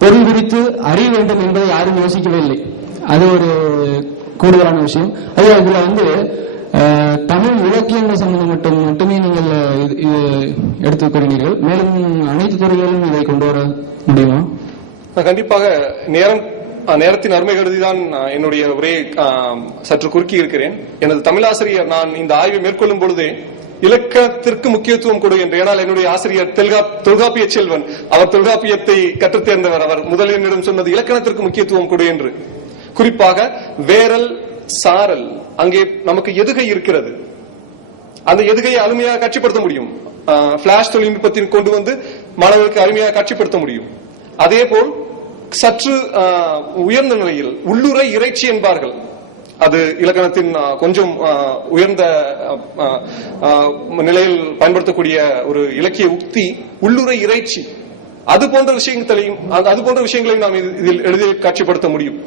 பொருள் குறித்து அறிய வேண்டும் என்பதை யாரும் யோசிக்கவே இல்லை. அது ஒரு கூடுதலான விஷயம். அது இதுல தமிழ் இலக்கியங்கள் சம்பந்தம் மட்டுமே நீங்கள் எடுத்துக் கொள்கிறீர்கள். மேலும் அனைத்து துறைகளிலும் இதை கொண்டு வர முடியுமா? கண்டிப்பாக நேரத்தின் அருமை கருதிதான் என்னுடைய உரையை சற்று குறுக்கி இருக்கிறேன். எனது தமிழாசிரியர் நான் இந்த ஆய்வை மேற்கொள்ளும் பொழுதே இலக்கணத்திற்கு முக்கியத்துவம் கொடுக்கின்றேன். ஏனால் என்னுடைய ஆசிரியர் தொல்காப்பிய செல்வன், அவர் தொல்காப்பியத்தை கற்றுத் தேர்ந்தவர். அவர் முதலில் என்னிடம் சொன்னது இலக்கணத்திற்கு முக்கியத்துவம் கொடு என்று. குறிப்பாக வேரல், சாரல், அங்கே நமக்கு எதுகை இருக்கிறது, அந்த எதுகையை அருமையாக காட்சிப்படுத்த முடியும். பிளாஷ் தொழில்நுட்பத்தின் கொண்டு வந்து மாணவர்களுக்கு அருமையாக காட்சிப்படுத்த முடியும். அதே போல் சற்று உயர்ந்த நிலையில் உள்ளுரை இறைச்சி என்பார்கள். அது இலக்கணத்தின் கொஞ்சம் உயர்ந்த நிலையில் பயன்படுத்தக்கூடிய ஒரு இலக்கிய உக்தி உள்ளுரை இறைச்சி. அது போன்ற விஷயங்களையும் நாம் இதில் எளிதில் காட்சிப்படுத்த முடியும்.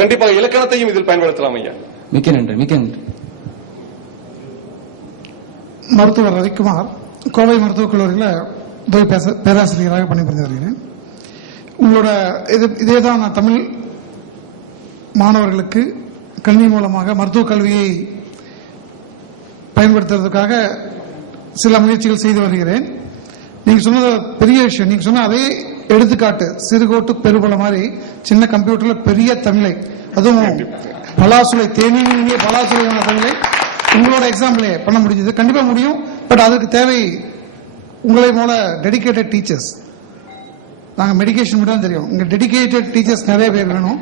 கண்டிப்பாக இலக்கணத்தையும் இதில் பயன்படுத்தலாம். ஐயா, மிக்க நன்றி. மிக்க நன்றி. மருத்துவர் ரவிக்குமார், கோவை மருத்துவக் கல்லூரியில் பேராசிரியராக பணிபுரிந்து வருகிறேன். உங்களோட இதேதான் நான் தமிழ் மாணவர்களுக்கு கல்வி மூலமாக மருத்துவ கல்வியை பயன்படுத்துவதற்காக சில முயற்சிகள் செய்து வருகிறேன். நீங்க சொன்னது பெரிய விஷயம். நீங்க சொன்ன அதே எடுத்துக்காட்டு சிறுகோட்டு பெருபல மாதிரி சின்ன கம்ப்யூட்டர்ல பெரிய தமிழை, அதுவும் பலாசுலை, தேனிய பலாசுலையான தமிழை உங்களோட எக்ஸாம்பிளே பண்ண முடிஞ்சது. கண்டிப்பா முடியும். பட் அதுக்கு தேவை உங்களை போல டெடிகேட்டட் டீச்சர்ஸ். நாங்க மெடிக்கேஷன் மட்டும் தான் தெரியும். இங்க டெடிகேட்டட் டீச்சர்ஸ் நிறைய பேர் வேணும்.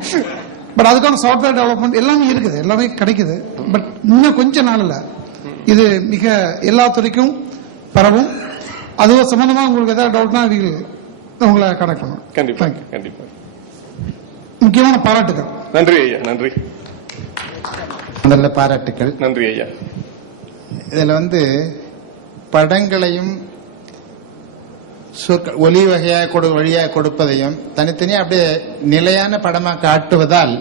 பட் அதுக்கான சாஃப்ட்வேர் டெவலப்மெண்ட் எல்லாமே இருக்குது, எல்லாமே கிடைக்குது. பட் இன்னும் கொஞ்ச நாள்ல இது மிக எல்லா துறைக்கும் பரவும். அது சம்பந்தமா உங்களுக்கு ஏதாவது டவுட்னா உங்களை கனெக்ட் பண்ணுவோம். கண்டிப்பா கண்டிப்பா. முக்கியமான பாராட்டுகள். நன்றி ஐயா. நன்றி. முதல்ல பாராட்டுக்கள். நன்றி ஐயா. இதுல படங்களையும் ஒலி வழியாக கொடுப்பதையும் தனித்தனியா அப்படியே நிலையான படமா காட்டுவதால்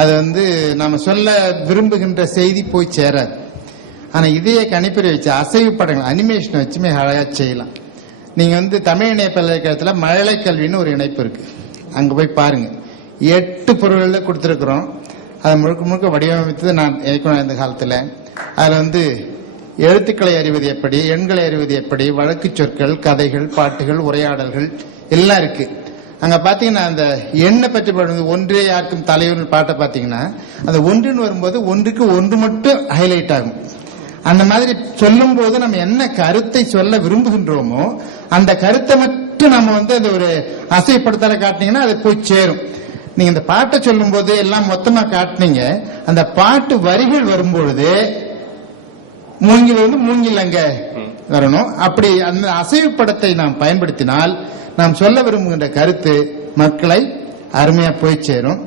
அது நாம சொல்ல விரும்புகின்ற செய்தி போய் சேராது. ஆனா இதையே கணிப்பொறி வச்சு அசைவு படங்கள் அனிமேஷன் வச்சுமே அழகா செய்யலாம். நீங்க தமிழ் இணைய பல்கலைக்கழகத்துல மழலை கல்வின்னு ஒரு இணைப்பு இருக்கு. அங்க போய் பாருங்க. 8 பொருள்கள் கொடுத்திருக்கிறோம். அதை முழுக்க முழுக்க வடிவமைத்தது நான் இந்த காலத்துல. அதுல எழுத்துக்களை அறிவது எப்படி, எண்களை அறிவது எப்படி, வழக்கு சொற்கள், கதைகள், பாட்டுகள், உரையாடல்கள் எல்லாம் இருக்கு. அங்க பாத்தீங்கன்னா அந்த எண்ணை பற்றி ஒன்றே யாருக்கும் தலைவர் பாட்டை பாத்தீங்கன்னா அந்த ஒன்றுன்னு வரும்போது ஒன்றுக்கு ஒன்று மட்டும் ஹைலைட் ஆகும். அந்த மாதிரி சொல்லும் போது நம்ம என்ன கருத்தை சொல்ல விரும்புகின்றோமோ அந்த கருத்தை மட்டும் நம்ம அந்த ஒரு அசைப்படுத்தல காட்டினீங்கன்னா அது போய் சேரும். நீங்க இந்த பாட்டை சொல்லும் போது எல்லாம் மொத்தமா காட்டினீங்க, அந்த பாட்டு வரிகள் வரும்பொழுது மூங்கில் மூங்கில் அங்க வரணும். அப்படி அந்த அசைவு படத்தை நாம் பயன்படுத்தினால் நாம் சொல்ல விரும்புகின்ற கருத்து மக்களை அருமையா போய் சேரும்.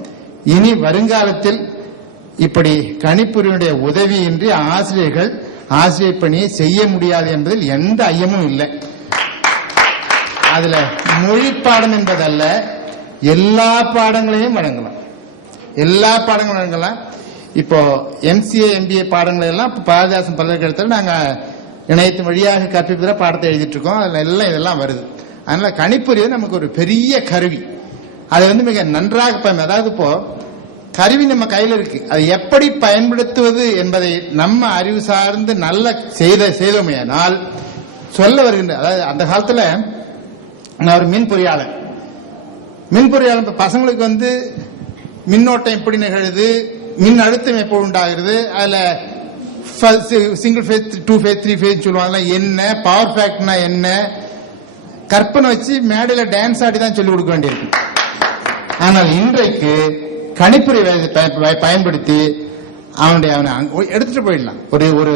இனி வருங்காலத்தில் இப்படி கணிப்பொறியுடைய உதவியின்றி ஆசிரியர்கள் ஆசிரியர் பணியை செய்ய முடியாது என்பதில் எந்த ஐயமும் இல்லை. அதுல மொழி பாடம் என்பதல்ல, எல்லா பாடங்களையும் வழங்கலாம். எல்லா பாடங்களும் வழங்கலாம். இப்போ MCA MBA பாடங்கள் எல்லாம் பாரதிதாசன் பல்கலைக்கழகத்தில் நாங்க இணையத்தின் வழியாக கற்பிப்பதில் பாடத்தை எழுதிட்டு இருக்கோம். அதுல எல்லாம் இதெல்லாம் வருது. அதனால கணிப்பொறி நமக்கு ஒரு பெரிய கருவி. அது மிக நன்றாக அதாவது இப்போ கருவி நம்ம கையில இருக்கு, அதை எப்படி பயன்படுத்துவது என்பதை நம்ம அறிவு சார்ந்து நல்ல செய்தோமையானால் சொல்ல வருகின்ற, அதாவது அந்த காலத்துல நான் ஒரு மின் பொறியாளர் பசங்களுக்கு மின்னோட்டம் எப்படி நிகழுது, மின் அழுத்தம் எப்போ உண்டாகிறது, அதுல சிங்கிள் ஃபேஸ் 2 ஃபேஸ் 3 ஃபேஸ் சொல்லுவாங்க என்ன, பவர் ஃபேக்டர்னா என்ன, கற்பனை வச்சு மேடையில டான்ஸ் ஆடி தான் சொல்லிக் கொடுக்க வேண்டியிருக்கு. ஆனால் இன்றைக்கு கணிப்பொறி பயன்படுத்தி அவனை எடுத்துட்டு போயிடலாம். ஒரு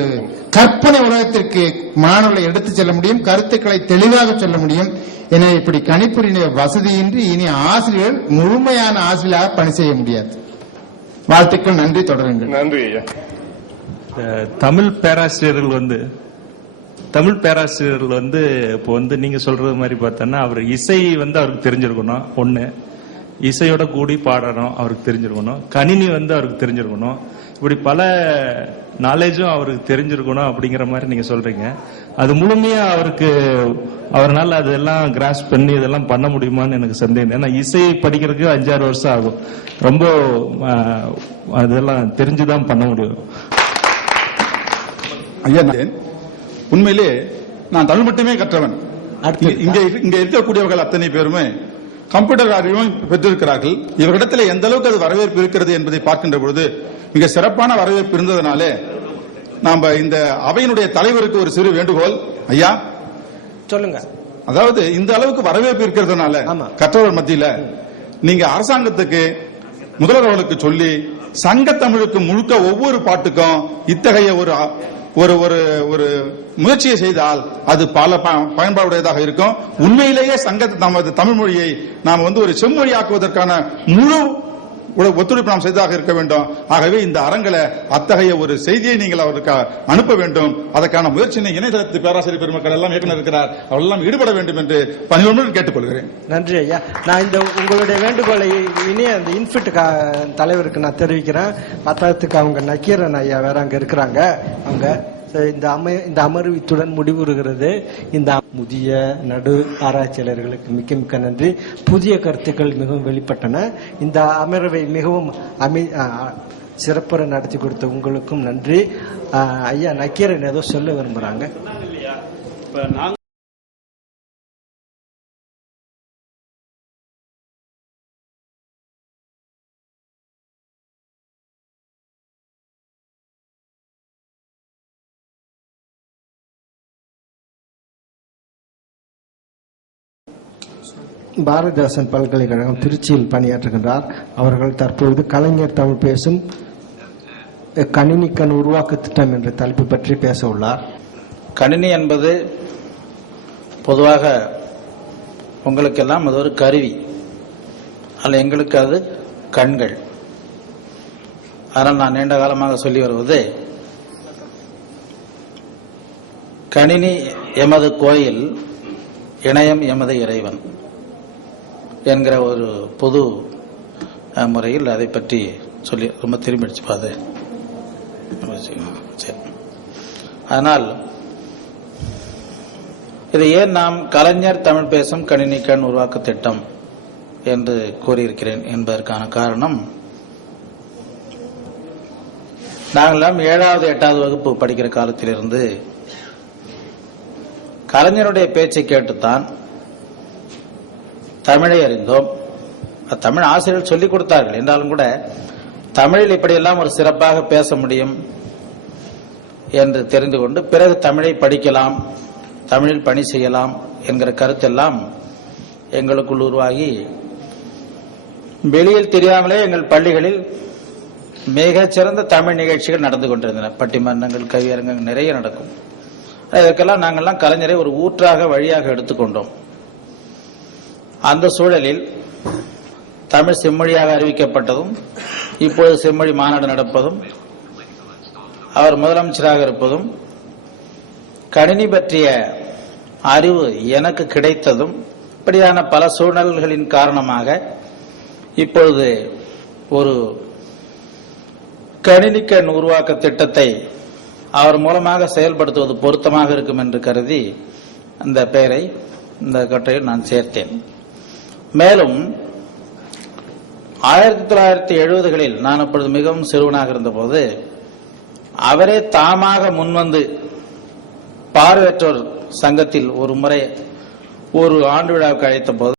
கற்பனை உலகத்திற்கு மாணவர்களை எடுத்து செல்ல முடியும், கருத்துக்களை தெளிவாக சொல்ல முடியும். எனவே இப்படி கணிப்பொறியினுடைய வசதியின்றி இனி ஆசிரியர்கள் முழுமையான ஆசிரியராக பணி செய்ய முடியாது. வாழ்த்துக்கள். நன்றி. தொடருங்கள். நன்றி ஐயா. தமிழ் பேராசிரியர்கள் இப்போ நீங்க சொல்றது மாதிரி பார்த்தோன்னா அவர் இசை அவருக்கு தெரிஞ்சிருக்கணும். ஒண்ணு, இசையோட கூடி பாடணும் அவருக்கு தெரிஞ்சிருக்கணும். கணினி அவருக்கு தெரிஞ்சிருக்கணும். இப்படி பல நாலேஜும் அவருக்கு தெரிஞ்சிருக்கணும் அப்படிங்கிற மாதிரி நீங்க சொல்றீங்க. அது முழுமையா அவரால் அதெல்லாம் கிராஸ் பண்ணி இதெல்லாம் பண்ண முடியுமான்னு எனக்கு சந்தேகம். ஏன்னா இசை படிக்கிறதுக்கு 5-6 வருஷம் ஆகும். ரொம்ப அதெல்லாம் தெரிஞ்சுதான் பண்ண முடியும். ஐயா, உண்மையிலே நான் தமிழ் மட்டுமே கற்றவன். இங்க இருக்கக்கூடியவர்கள் அத்தனை பேருமே கம்ப்யூட்டர் அறிவும் பெற்றிருக்கிறார்கள். இவர்களிடத்தில் எந்த அளவுக்கு அது வரவேற்பு இருக்கிறது என்பதை பார்க்கின்ற பொழுது மிக சிறப்பான வரவேற்பு இருந்ததனாலே நாம இந்த அவையினுடைய தலைவருக்கு ஒரு சிறு வேண்டுகோள். ஐயா சொல்லுங்க. அதாவது இந்த அளவுக்கு வரவேற்பு இருக்கிறதுனால கற்றவர் மத்தியில நீங்க அரசாங்கத்துக்கு முதல்வர்களுக்கு சொல்லி சங்க தமிழுக்கு முழுக்க ஒவ்வொரு பாட்டுக்கும் இத்தகைய ஒரு ஒரு முயற்சியை செய்தால் அது பல பயன்பாடுடையதாக இருக்கும். உண்மையிலேயே நமது தமிழ் மொழியை நாம் ஒரு செம்மொழியாக்குவதற்கான முழு ஒத்துழைப்பு நாம் செய்ததாக இருக்க வேண்டும். ஆகவே இந்த அரங்கில அத்தகைய ஒரு செய்தியை நீங்கள் அவருக்கு அனுப்ப வேண்டும். அதற்கான முயற்சியை இணையதளத்து பேராசிரியர் பெருமக்கள் எல்லாம் இயக்குனர் இருக்கிறார், அவரெல்லாம் ஈடுபட வேண்டும் என்று பணிவுடன் கேட்டுக்கொள்கிறேன். நன்றி ஐயா. நான் இந்த உங்களுடைய வேண்டுகோளை இனி அந்த இன்ஃபிட் தலைவருக்கு நான் தெரிவிக்கிறேன். மத்தத்துக்கு அவங்க நக்கீரன் ஐயா வேற அங்க இருக்கிறாங்க. அவங்க இந்த அமர்வு இத்துடன் முடிவுறுகிறது. இந்த முதிய நடு ஆராய்ச்சியாளர்களுக்கு மிக்க மிக்க நன்றி. புதிய கருத்துக்கள் மிகவும் வெளிப்பட்டன. இந்த அமர்வை மிகவும் சிறப்புற நடத்தி கொடுத்த உங்களுக்கும் நன்றி. ஐயா நக்கீரன் ஏதோ சொல்ல விரும்புறாங்க. பாரதிதாசன் பல்கலைக்கழகம் திருச்சியில் பணியாற்றுகின்றார். அவர்கள் தற்பொழுது கலைஞர் தமிழ் பேசும் கணினிக்கண் உருவாக்க திட்டம் என்ற தலைப்பு பற்றி பேச உள்ளார். கணினி என்பது பொதுவாக உங்களுக்கெல்லாம் அது ஒரு கருவி, அல்ல எங்களுக்கு அது கண்கள். அதனால் நான் நீண்ட காலமாக சொல்லி வருவது, கணினி எமது கோயில், இணையம் எமது இறைவன் என்கிற ஒரு பொது முறையில் அதை பற்றி சொல்லி ரொம்ப திரும்பிடுச்சு பாது. அதனால் இதை ஏன் நாம் கலைஞர் தமிழ் பேசும் கணினிக்கண் உருவாக்க திட்டம் என்று கூறியிருக்கிறேன் என்பதற்கான காரணம், நாங்களாம் 7வது 8வது வகுப்பு படிக்கிற காலத்திலிருந்து கலைஞருடைய பேச்சை கேட்டுத்தான் தமிழை அறிந்தோம். தமிழ் ஆசிரியர்கள் சொல்லிக் கொடுத்தார்கள் என்றாலும் கூட தமிழில் இப்படியெல்லாம் ஒரு சிறப்பாக பேச முடியும் என்று தெரிந்து கொண்டு பிறகு தமிழை படிக்கலாம், தமிழில் பணி செய்யலாம் என்கிற கருத்தெல்லாம் எங்களுக்குள் உருவாகி வெளியில் தெரியாமலே எங்கள் பள்ளிகளில் மிகச் சிறந்த தமிழ் நிகழ்ச்சிகள் நடந்து கொண்டிருந்தன. பட்டிமன்றங்கள், கவியரங்கங்கள் நிறைய நடக்கும். இதற்கெல்லாம் நாங்கள்லாம் கலைஞரை ஒரு ஊற்றாக வழியாக எடுத்துக்கொண்டோம். அந்த சூழலில் தமிழ் செம்மொழியாக அறிவிக்கப்பட்டதும், இப்பொழுது செம்மொழி மாநாடு நடப்பதும், அவர் முதலமைச்சராக இருப்பதும், கணினி பற்றிய அறிவு எனக்கு கிடைத்ததும், இப்படியான பல சூழ்நிலைகளின் காரணமாக இப்பொழுது ஒரு கணினிக்கண் உருவாக்க திட்டத்தை அவர் மூலமாக செயல்படுத்துவது பொருத்தமாக இருக்கும் என்று கருதி அந்த பெயரை இந்த கட்டுரையில் நான் சேர்த்தேன். மேலும் 1970களில் நான் அப்பொழுது மிகவும் சிறுவனாக இருந்தபோது அவரே தாமாக முன்வந்து பார்வையற்றோர் சங்கத்தில் ஒரு முறை ஒரு ஆண்டு விழாவுக்கு அழைத்த போது